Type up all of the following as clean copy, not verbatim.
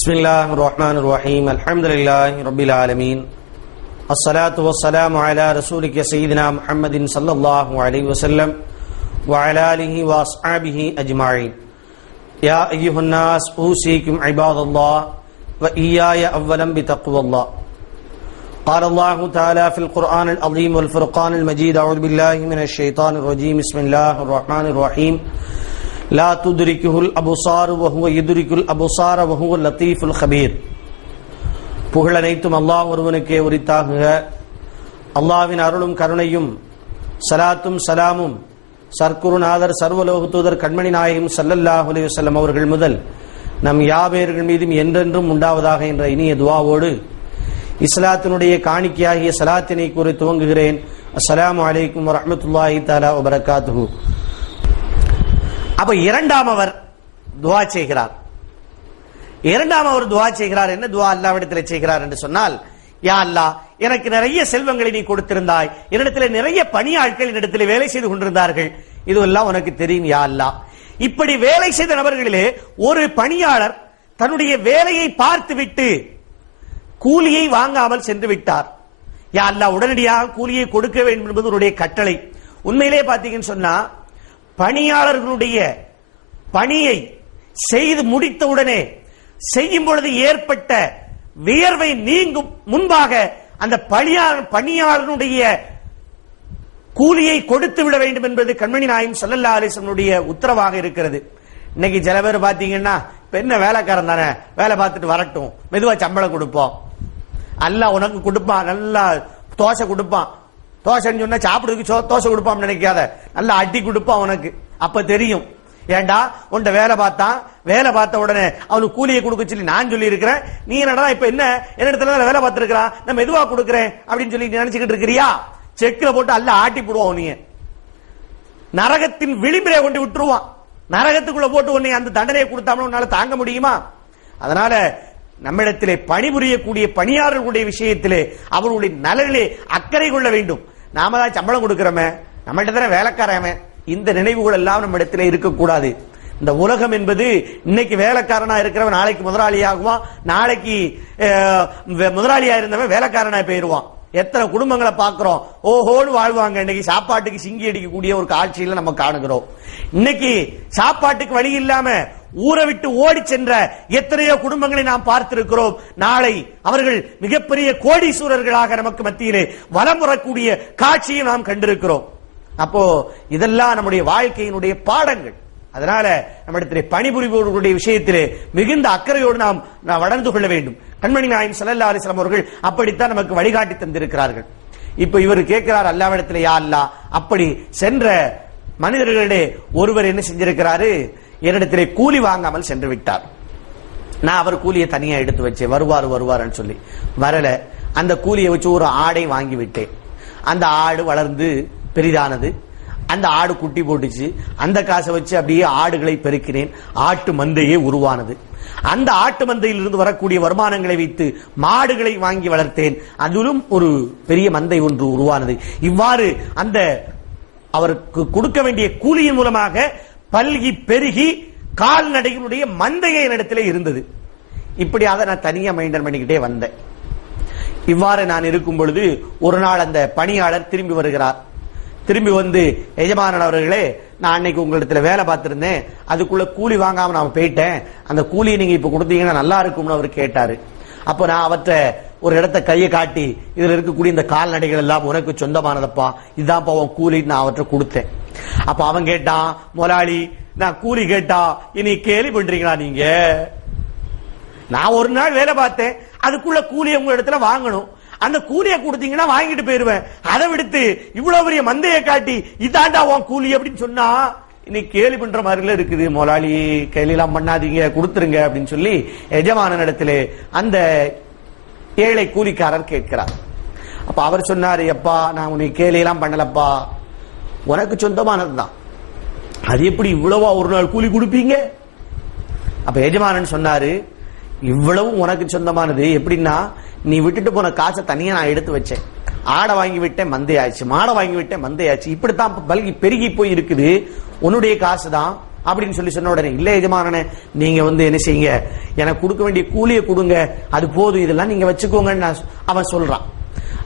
பிஸ்மில்லாஹிர் ரஹ்மானிர் ரஹீம். அல்ஹம்துலில்லாஹி ரப்பில் ஆலமீன். அஸ்ஸலாத்து வஸ்ஸலாமு அலா ரசூலிக ஸய்யிதினா முஹம்மதின் ஸல்லல்லாஹு அலைஹி வஸல்லம் வ அலா ஆலிஹி வ அஸ்ஹாபிஹி அஜ்மஈன். யா அய்யுஹன் நாஸ் ஊஸீகும் இபாதல்லாஹ் வ இய்யாய அவ்வலம் பிதக்வல்லாஹ். قال الله تعالى في القرآن العظيم والفرقان المجيد. أعوذ بالله من الشيطان الرجيم. بسم الله الرحمن الرحيم. لا تدركه الأبصار وهو يدرك الأبصار وهو اللطيف الخبير. புகழ் அனைத்தும் அல்லாஹ் ஒருவனுக்கே உரித்தாகுக. அல்லாஹ்வின் அருளும் கருணையும் சலாத்தும் சலாமும் சர்க்குருநாதர் சர்வலோக தூதர் கண்மணி நாயகம் ஸல்லல்லாஹு அலைஹி வஸல்லம் அவர்கள் முதல் நம் யாவர்கள் மீதும் என்றென்றும் உண்டாவதாக என்ற இனிய துஆவோடு இஸ்லாத்தினுடைய காணிக்கையாகிய சலாத்தினை கூறி துவங்குகிறேன். அஸ்ஸலாமு அலைக்கும் வரஹ்மத்துல்லாஹி தஆலா வ பரகாத்துஹு. அப்ப இரண்டாம் அவர் துஆ செய்கிறார். என்ன துஆ அல்லாஹ்விடத்தில் செய்கிறார் என்று சொன்னால், யா அல்லாஹ், எனக்கு நிறைய செல்வங்களை நீ கொடுத்திருந்தாய், என்னிடத்தில் நிறைய பணியாட்கள் என்னிடத்தில் வேலை செய்து கொண்டிருந்தார்கள், இதுவெல்லாம் உனக்கு தெரியும் யா அல்லாஹ். இப்படி வேலை செய்த நபர்களிலே ஒரு பணியாளர் தன்னுடைய வேலையை பார்த்துவிட்டு கூலியை வாங்காமல் சென்று விட்டார். யா அல்லாஹ், உடனடியாக கூலியை கொடுக்க வேண்டும் என்பது உன்னுடைய கட்டளை. உண்மையிலே பாத்தீங்கன்னு சொன்னா, பணியாளர்களுடைய பணியை செய்து முடித்தவுடனே செய்யும் பொழுது ஏற்பட்ட வியர்வை நீங்கும் முன்பாக அந்த பணியாளர்களுடைய கூலியை கொடுத்து விட வேண்டும் என்பது கண்மணி நாயகம் ஸல்லல்லாஹு அலைஹி வஸல்லம் உத்தரவாக இருக்கிறது. இன்னைக்கு சில பேர் பாத்தீங்கன்னா, என்ன வேலைக்காரன் தானே, வேலை பார்த்துட்டு வரட்டும், மெதுவா சம்பளம் கொடுப்போம், அல்லாஹ் உனக்கு கொடுப்பான், நல்லா தோசை கொடுப்பான், தோசைன்னு சொன்னா சாப்பிடுறதுக்கு தோசை கொடுப்பான் நினைக்காத, நல்லா அடி கொடுப்பான் உனக்கு, அப்ப தெரியும். ஏண்டா உன்ட வேலை பார்த்த உடனே அவனுக்கு கூலியை கொடுக்க சொல்லி நான் சொல்லி இருக்கிறேன், நீ என்னடா இப்ப என்ன இடத்துல வேலை பார்த்திருக்கிறான், நான் மெதுவா கொடுக்கிறேன் அப்படின்னு சொல்லி நினைச்சுக்கிட்டு இருக்கிறியா? செக்ல போட்டு அல்ல ஆட்டி போடுவான், நீ நரகத்தின் விளிம்பிலே கொண்டு விட்டுருவான். நரகத்துக்குள்ள போட்டு உன்னை அந்த தண்டனையை கொடுத்தாமல் உன்னால தாங்க முடியுமா? அதனால நம்மிடத்திலே பணிபுரியக்கூடிய பணியாளர்களுடைய விஷயத்திலே அவர்களுடைய நலனிலே அக்கறை கொள்ள வேண்டும். நாம தான் சம்பளம் கொடுக்கிறோமே, நம்மகிட்ட தானே வேலைக்காரமே, இந்த நினைவுகள் எல்லாம் நம்ம இடத்துல இருக்கக்கூடாது. இந்த உலகம் என்பது இன்னைக்கு வேலைக்காரனா இருக்கிறவன் நாளைக்கு முதலாளியாகுவான், நாளைக்கு முதலாளியா இருந்தவன் வேலைக்காரனா போயிருவான். எத்தனை குடும்பங்களை பார்க்கிறோம், ஓஹோன்னு வாழ்வாங்க, இன்னைக்கு சாப்பாட்டுக்கு சிங்கி அடிக்கக்கூடிய ஒரு காட்சியில நம்ம காணுகிறோம். இன்னைக்கு சாப்பாட்டுக்கு வழி இல்லாம ஊரை விட்டு ஓடி சென்ற எத்தனையோ குடும்பங்களை நாம் பார்த்திருக்கிறோம். நாளை அவர்கள் மிகப்பெரிய கோடீஸ்வரர்களாக நமக்கு மத்தியிலே வலம் வரக்கூடிய காட்சியை நாம் கண்டிருக்கிறோம். அப்போ இதெல்லாம் நம்முடைய வாழ்க்கையினுடைய பாடங்கள். அதனால நம்மிடத்திலே பணிபுரிபவர்களுடைய விஷயத்திலே மிகுந்த அக்கறையோடு நாம் வளர்ந்து கொள்ள வேண்டும். கண்மணி நாயகம் ஸல்லல்லாஹு அலைஹி வஸல்லம் அவர்கள் அப்படித்தான் நமக்கு வழிகாட்டி தந்திருக்கிறார்கள். இப்ப இவர் கேட்கிறார் அல்லாஹ்விடத்திலே, யா அல்லாஹ், அப்படி சென்ற மனிதர்களிடையே ஒருவர் என்ன செஞ்சிருக்கிறாரு, என்னிடத்திலே கூலி வாங்காமல் சென்று விட்டார். நான் அவர் கூலியை தனியா எடுத்து வச்சேன், வருவாருன்னு சொல்லி வரல. அந்த கூலியை வச்சு ஒரு ஆடை வாங்கி விட்டேன். அந்த ஆடு வளர்ந்து பெரிதானது, அந்த ஆடு குட்டி போட்டுச்சு. அந்த காசை வச்சு அப்படியே ஆடுகளை பெருக்கினேன், ஆட்டு மந்தையே உருவானது. அந்த ஆட்டு மந்தையில் இருந்து வரக்கூடிய வருமானங்களை வைத்து மாடுகளை வாங்கி வளர்த்தேன், அதிலும் ஒரு பெரிய மந்தை ஒன்று உருவானது. இவ்வாறு அந்த அவருக்கு கொடுக்க வேண்டிய கூலியின் மூலமாக பல்கி பெருகி கால்நடைகளுடைய மந்தையை இடத்திலே இருந்தது. இப்படியாக நான் தனியா மெயின்டைன் பண்ணிக்கிட்டே வந்தேன். இவ்வாறு நான் இருக்கும் பொழுது ஒரு நாள் அந்த பணியாளர் திரும்பி வருகிறார். திரும்பி வந்து, எஜமானன் அவர்களே, நான் அன்னைக்கு உங்களிடத்துல வேலை பார்த்திருந்தேன், அதுக்குள்ள கூலி வாங்காம நான் போயிட்டேன், அந்த கூலியை நீங்க இப்ப கொடுத்தீங்கன்னா நல்லா இருக்கும்னு அவர் கேட்டாரு. அப்ப நான் அவற்றை ஒரு இடத்தை கையை காட்டி, இதுல இருக்கக்கூடிய இந்த கால்நடைகள் எல்லாம் உனக்கு சொந்தமானதப்பா, இதுதான்ப்பா உன் கூலி, நான் அவற்றை கொடுத்தேன். அப்ப அவன் கேட்டான், முதலாளி, நான் கூலி கேட்டா இனி கேலி பண்றீங்களா நீங்க? நான் ஒரு நாள் வேலை பார்த்தேன், அதுக்குள்ள கூலியை உங்க இடத்துல வாங்கணும், அந்த கூலியை கொடுத்தீங்கன்னா வாங்கிட்டு போயிருவேன், அதை விடுத்து இவ்வளவு பெரிய மந்தையை காட்டி இதாண்டா உன் கூலி அப்படின்னு சொன்னா இன்னைக்கு கேலி பண்ற மாதிரில இருக்குது. முதலாளி, கேலி எல்லாம் பண்ணாதீங்க, கொடுத்துருங்க அப்படின்னு சொல்லி எஜமான இடத்திலே அந்த ஏழை கூலிக்காரர் கேட்கிறார். அப்ப அவர் சொன்னாரு, எப்பா, நான் உனக்கு கேலி எல்லாம் பண்ணலப்பா, உனக்கு சொந்தமானதுதான், அது எப்படி இவ்வளவா ஒரு நாள் கூலி கொடுப்பீங்க? அப்ப எஜமானன் சொன்னாரு, இவ்வளவு உனக்கு சொந்தமானது எப்படின்னா, நீ விட்டுட்டு போன காசை தனியா நான் எடுத்து வச்சேன், ஆடை வாங்கி விட்டேன் மந்தையாச்சு, மாடை வாங்கி விட்டேன் மந்தையாச்சு, இப்படித்தான் பல்கி பெருகி போய் இருக்குது. உன்னுடைய காசு தான் அப்படின்னு சொன்ன உடனே, இல்ல எஜமானனே, நீங்க என்ன செய்யுங்க, எனக்கு கொடுக்க வேண்டிய கூலியை கொடுங்க, அது போதும், இதெல்லாம் நீங்க வச்சுக்கோங்கன்னு அவன் சொல்றான்.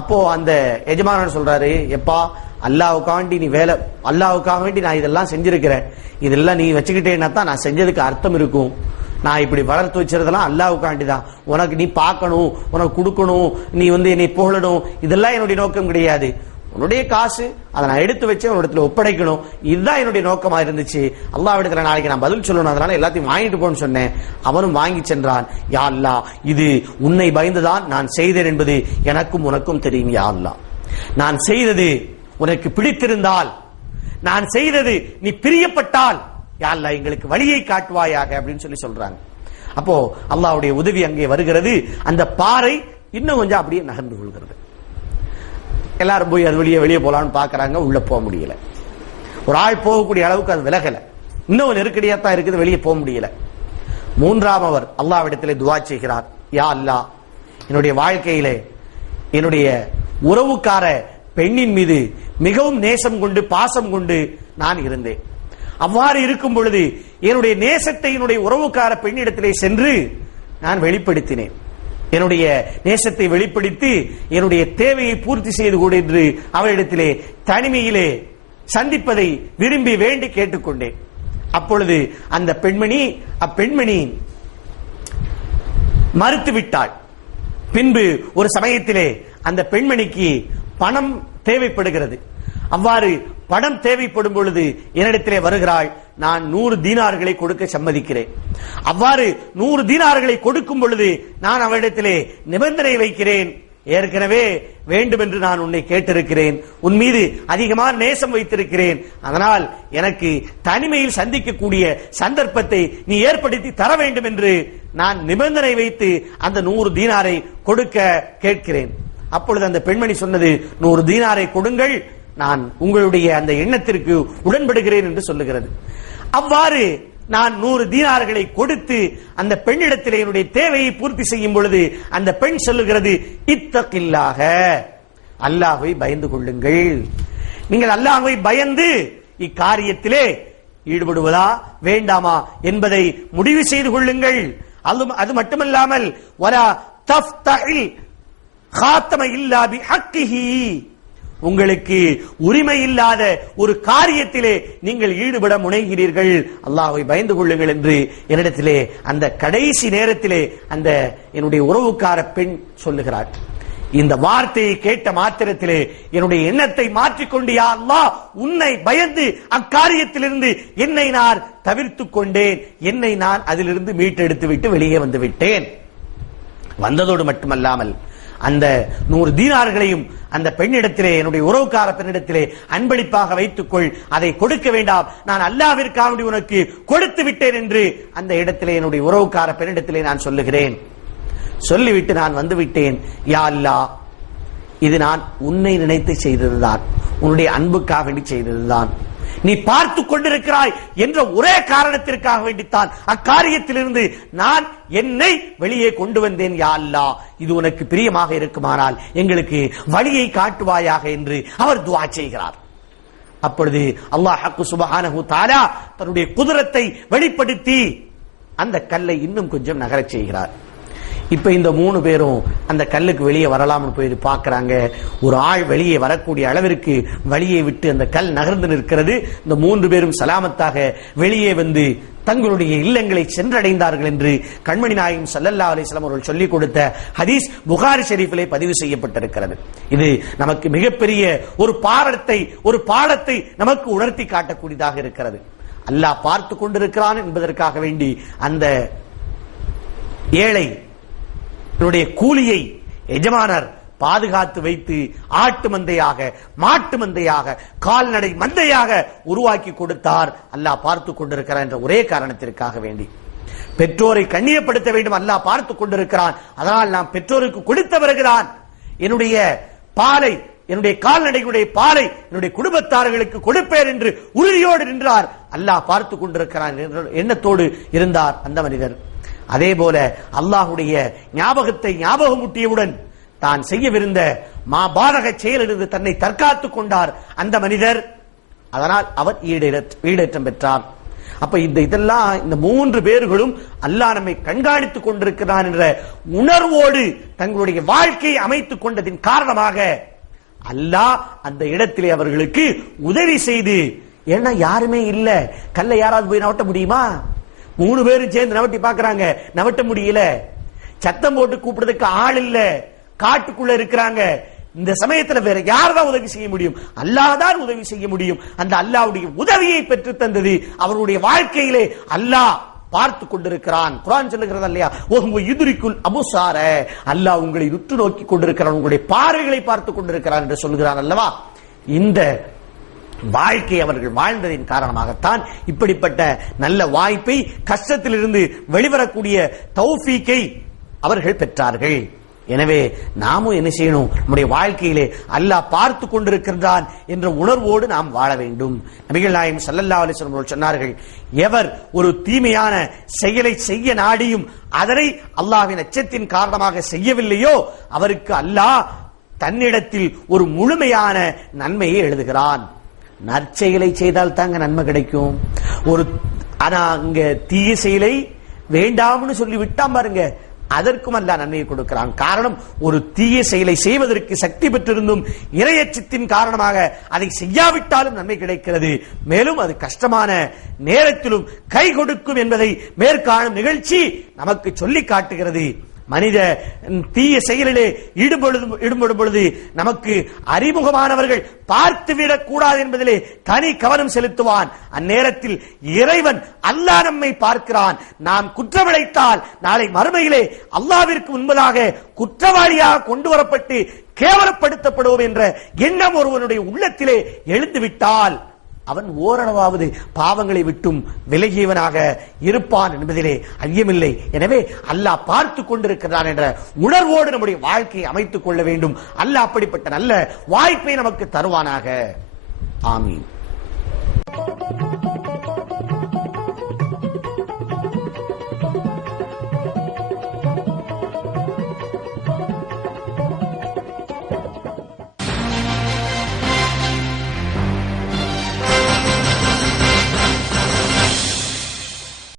அப்போ அந்த எஜமானன் சொல்றாரு, எப்பா அல்லாஹ்வுக்காண்டி நீ வேலை, அல்லாஹ்வுக்காக வேண்டி நான் இதெல்லாம் செஞ்சிருக்கிறேன், இதெல்லாம் நீ வச்சுக்கிட்டேன்னா தான் நான் செஞ்சதுக்கு அர்த்தம் இருக்கும். நான் இப்படி வளர்த்து வச்சிருந்தெல்லாம் அல்லாஹ்வுக்காண்டி தான், உனக்கு நீ பார்க்கணும், உனக்கு கொடுக்கணும், நீ என்னை புகழணும், இதெல்லாம் என்னுடைய நோக்கம் கிடையாது. உன்னுடைய காசு, அதை நான் எடுத்து வச்சு உன்னிடத்துல ஒப்படைக்கணும், இதுதான் என்னுடைய நோக்கமா இருந்துச்சு. அல்லாஹ்விடத்துல நாளைக்கு நான் பதில் சொல்லணும், அதனால எல்லாத்தையும் வாங்கிட்டு போன்னு சொன்னேன். அவனும் வாங்கி சென்றான். யா அல்லாஹ், இது உன்னை பயந்துதான் நான் செய்தேன் என்பது எனக்கும் உனக்கும் தெரியும். யா அல்லாஹ், நான் செய்தது உனக்கு பிடித்திருந்தால், நான் செய்தது நீ பிரியப்பட்டால், யா அல்லாஹ் எங்களுக்கு வழியை காட்டுவாயாக அப்படின்னு சொல்றாங்க. அப்போ அல்லாஹ்வுடைய உதவி அங்கே வருகிறது. அந்த பாறை இன்னும் கொஞ்சம் அப்படியே நகர்ந்து கொள்கிறது. எல்லாரும் போய் அது வெளியே போலான்னு பாக்குறாங்க, உள்ள போக முடியல. ஒரு ஆள் போகக்கூடிய அளவுக்கு அது விலகல, இன்னும் நெருக்கடியா தான் இருக்குது, வெளியே போக முடியல. மூன்றாம் அவர் அல்லாஹ்விடத்திலே துஆ செய்கிறார். யா அல்லாஹ், என்னுடைய வாழ்க்கையிலே என்னுடைய உறவுக்கார பெண்ணின் மீது மிகவும் நேசம் கொண்டு பாசம் கொண்டு நான் இருந்தேன். அவ்வாறு இருக்கும் பொழுது என்னுடைய நேசத்தை என்னுடைய உறவுக்கார பெண்ணிடத்திலே சென்று நான் வெளிப்படுத்தினேன். என்னுடைய நேசத்தை வெளிப்படுத்தி என்னுடைய தேவையை பூர்த்தி செய்து கொடு என்று அவரிடத்திலே தனிமையிலே சந்திப்பதை விரும்பி வேண்டி கேட்டுக்கொண்டேன். அப்பொழுது அந்த அப்பெண்மணி மறுத்துவிட்டாள். பின்பு ஒரு சமயத்திலே அந்த பெண்மணிக்கு பணம் தேவைப்படுகிறது. அவ்வாறு பணம் தேவைப்படும் பொழுது என்னிடத்திலே வருகிறாள். நான் 100 தீனார்களை கொடுக்க சம்மதிக்கிறேன். அவ்வாறு 100 தீனார்களை கொடுக்கும் பொழுது நான் அவரிடத்திலே நிபந்தனை வைக்கிறேன். ஏற்கனவே வேண்டும் என்று நான் உன்னை கேட்டிருக்கிறேன், உன் மீது அதிகமான நேசம் வைத்திருக்கிறேன், அதனால் எனக்கு தனிமையில் சந்திக்கக்கூடிய சந்தர்ப்பத்தை நீ ஏற்படுத்தி தர வேண்டும் என்று நான் நிபந்தனை வைத்து அந்த 100 தீனாரை கொடுக்க கேட்கிறேன். அப்பொழுது அந்த பெண்மணி சொன்னது, 100 தீனாரை கொடுங்கள், நான் உங்களுடைய அந்த எண்ணத்திற்கு உடன்படுகிறேன் என்று சொல்லுகிறது. அவ்வாறு நான் 100 தீனார்களை கொடுத்து அந்த பெண்ணிடத்திலே என்னுடைய தேவையை பூர்த்தி செய்யும் பொழுது அந்த பெண் சொல்லுகிறது, இத்தகில்லாஹ, அல்லாஹ்வை பயந்து கொள்ளுங்கள். நீங்கள் அல்லாஹ்வை பயந்து இக்காரியத்திலே ஈடுபடுவதா வேண்டாமா என்பதை முடிவு செய்து கொள்ளுங்கள். அது மட்டுமல்லாமல் வலா தஃப்தஹில் காத்தம இல்லா பிஹக்கிஹி, உங்களுக்கு உரிமை இல்லாத ஒரு காரியத்திலே நீங்கள் ஈடுபட முனைகிறீர்கள், அல்லாஹ்வை பயந்து கொள்ளுங்கள் என்று என்னிடத்திலே அந்த கடைசி நேரத்திலே அந்த என்னுடைய உறவுக்கார பெண் சொல்லுகிறார். இந்த வார்த்தையை கேட்ட மாத்திரத்திலே என்னுடைய எண்ணத்தை மாற்றிக்கொண்டு, யா அல்லாஹ், உன்னை பயந்து அக்காரியத்திலிருந்து என்னை நான் தவிர்த்துக் கொண்டேன், என்னை நான் அதிலிருந்து மீட்டெடுத்து விட்டு வெளியே வந்து விட்டேன். வந்ததோடு மட்டுமல்லாமல் அந்த 100 தீனார்களையும் அந்த பெண்ணிடத்திலே, என்னுடைய உறவுக்கார பெண்ணிடத்திலே அன்பளிப்பாக வைத்துக்கொள், அதை கொடுக்க வேண்டாம், நான் அல்லாஹ்விற்காக உனக்கு கொடுத்து விட்டேன் என்று அந்த இடத்திலே என்னுடைய உறவுக்கார பெண்ணிடத்திலே நான் சொல்லுகிறேன். சொல்லிவிட்டு நான் வந்து விட்டேன். யா அல்லாஹ், இது நான் உன்னை நினைத்து செய்ததுதான், உன்னுடைய அன்புக்காக வேண்டி செய்ததுதான், நீ பார்த்து கொண்டிருக்கிறாய் என்ற ஒரே காரணத்திற்காக வேண்டித்தான் அக்காரியத்திலிருந்து நான் என்னை வெளியே கொண்டு வந்தேன். யா அல்லாஹ், இது உனக்கு பிரியமாக இருக்குமானால் எங்களுக்கு வழியை காட்டுவாயாக என்று அவர் துஆ செய்கிறார். அப்பொழுது அல்லாஹ் சுப்ஹானஹு தஆலா தன்னுடைய குதிரத்தை வெளிப்படுத்தி அந்த கல்லை இன்னும் கொஞ்சம் நகரச் செய்கிறார். இப்ப இந்த 3 பேரும் அந்த கல்லுக்கு வெளியே வரலாம்னு போய் பார்க்கறாங்க. ஒரு ஆள் வெளியே வரக்கூடிய அளவிற்கு வழியை விட்டு அந்த கல் நகர்ந்து நிற்கிறது. இந்த 3 பேரும் சலாமத்தாக வெளியே வந்து தங்களுடைய இல்லங்களை சென்றடைந்தார்கள் என்று கண்மணி நாயகம் ஸல்லல்லாஹு அலைஹி வஸல்லம் அவர்கள் சொல்லிக் கொடுத்த ஹதீஸ் புகாரி ஷரீஃபிலே பதிவு செய்யப்பட்டிருக்கிறது. இது நமக்கு மிகப்பெரிய ஒரு பாடத்தை நமக்கு உணர்த்தி காட்டக்கூடியதாக இருக்கிறது. அல்லாஹ் பார்த்து கொண்டிருக்கிறான் என்பதற்காக வேண்டி அந்த ஏழை கூலியை எஜமானர் பாதுகாத்து வைத்து ஆட்டு மந்தையாக, மாட்டு மந்தையாக, கால்நடை மந்தையாக உருவாக்கி கொடுத்தார். அல்லாஹ் பார்த்து கொண்டிருக்கிறான் என்ற ஒரே காரணத்திற்காக வேண்டி பெற்றோரை கண்ணியப்படுத்த வேண்டும். அல்லாஹ் பார்த்து கொண்டிருக்கிறான், அதனால் நாம் பெற்றோருக்கு கொடுத்த பிறகுதான் என்னுடைய பாலை, என்னுடைய கால்நடைகளுடைய பாலை என்னுடைய குடும்பத்தார்களுக்கு கொடுப்பேன் என்று உறுதியோடு நின்றார். அல்லாஹ் பார்த்து கொண்டிருக்கிறான் எண்ணத்தோடு இருந்தார் அந்த மனிதர். அதே போல அல்லாஹுடைய ஞாபகத்தை ஞாபகமூட்டியவுடன் தான் செய்யவிருந்த மாபாதக செயலிலிருந்து தன்னை தற்காத்துக் கொண்டார் அந்த மனிதர். அதனால் அவர் ஈடேற்றம் பெற்றார். அப்ப இதெல்லாம் இந்த 3 பேர்களும் அல்லாஹ் நம்மை கண்காணித்துக் கொண்டிருக்கிறான் என்ற உணர்வோடு தங்களுடைய வாழ்க்கையை அமைத்துக் கொண்டதின் காரணமாக அல்லாஹ் அந்த இடத்திலே அவர்களுக்கு உதவி செய்து, ஏன்னா யாருமே இல்ல, கல்ல யாராவது போய் நவட்ட முடியுமா? 3 பேரும் சேர்ந்து நவட்டி பாக்குறாங்க, நவட்ட முடியல. சத்தம் போட்டு கூப்பிடுறதுக்கு ஆள் இல்ல, காட்டுக்குள்ள இருக்கிறாங்க. இந்த சமயத்துல வேற யார்தான் உதவி செய்ய முடியும்? அல்லாஹ் தான் உதவி செய்ய முடியும். அந்த அல்லாஹ்வுடைய உதவியை பெற்று தந்தது அவருடைய வாழ்க்கையிலே அல்லாஹ் பார்த்து கொண்டிருக்கிறான். குர்ஆன் சொல்லுகிறது இல்லையா, ஓஹு யுத்ரிகுல் அபுசார, அல்லாஹ் உங்களை உற்று நோக்கி கொண்டிருக்கிறான், உங்களுடைய பார்வைகளை பார்த்து கொண்டிருக்கிறான் என்று சொல்கிறான் அல்லவா. இந்த வாழ்க்கை அவர்கள் வாழ்ந்ததின் காரணமாகத்தான் இப்படிப்பட்ட நல்ல வாய்ப்பை, கஷ்டத்திலிருந்து வெளிவரக்கூடிய தௌஃபீக்கை அவர்கள் பெற்றார்கள். எனவே நாமும் என்ன செய்யணும்? நம்முடைய வாழ்க்கையிலே அல்லாஹ் பார்த்து கொண்டிருக்கின்றான் என்ற உணர்வோடு நாம் வாழ வேண்டும். நபிகள் நாயகம் ஸல்லல்லாஹு அலைஹி வஸல்லம் அவர்கள் சொன்னார்கள், எவர் ஒரு தீமையான செயலை செய்ய நாடியும் அதனை அல்லாஹ்வின் அச்சத்தின் காரணமாக செய்யவில்லையோ அவருக்கு அல்லாஹ் தன்னிடத்தில் ஒரு முழுமையான நன்மையை எழுதுகிறான். நற்செயலை செய்தால் தாங்க நன்மை கிடைக்கும். ஆனா அங்க தீய செயலை வேண்டாம்னு சொல்லி விட்டா பாருங்க, அதற்கும் அல்லாஹ் நன்மையை கொடுக்கிறான். காரணம், ஒரு தீய செயலை செய்வதற்கு சக்தி பெற்றிருந்தும் இறையச்சத்தின் காரணமாக அதை செய்யாவிட்டாலும் நன்மை கிடைக்கிறது. மேலும் அது கஷ்டமான நேரத்திலும் கை கொடுக்கும் என்பதை மேற்காணும் நிகழ்ச்சி நமக்கு சொல்லி காட்டுகிறது. மனித தீய செயலிலே ஈடுபடும் பொழுது நமக்கு அறிமுகமானவர்கள் பார்த்துவிடக் கூடாது என்பதிலே தனி கவனம் செலுத்துவான். அந்நேரத்தில் இறைவன் அல்லாஹ் நம்மை பார்க்கிறான். நாம் குற்றமிழைத்தால் நாளை மறுமையிலே அல்லாஹ்விற்கு முன்பதாக குற்றவாளியாக கொண்டு வரப்பட்டு கேவலப்படுத்தப்படுவோம் என்ற எண்ணம் ஒருவனுடைய உள்ளத்திலே எழுந்துவிட்டால் அவன் ஓரளவாவது பாவங்களை விட்டும் விலகியவனாக இருப்பான் என்பதிலே ஐயமில்லை. எனவே அல்லாஹ் பார்த்து கொண்டிருக்கிறான் என்ற உணர்வோடு நம்முடைய வாழ்க்கையை அமைத்துக் கொள்ள வேண்டும். அல்லாஹ் அப்படிப்பட்ட நல்ல வாய்ப்பை நமக்கு தருவானாக. ஆமீன்.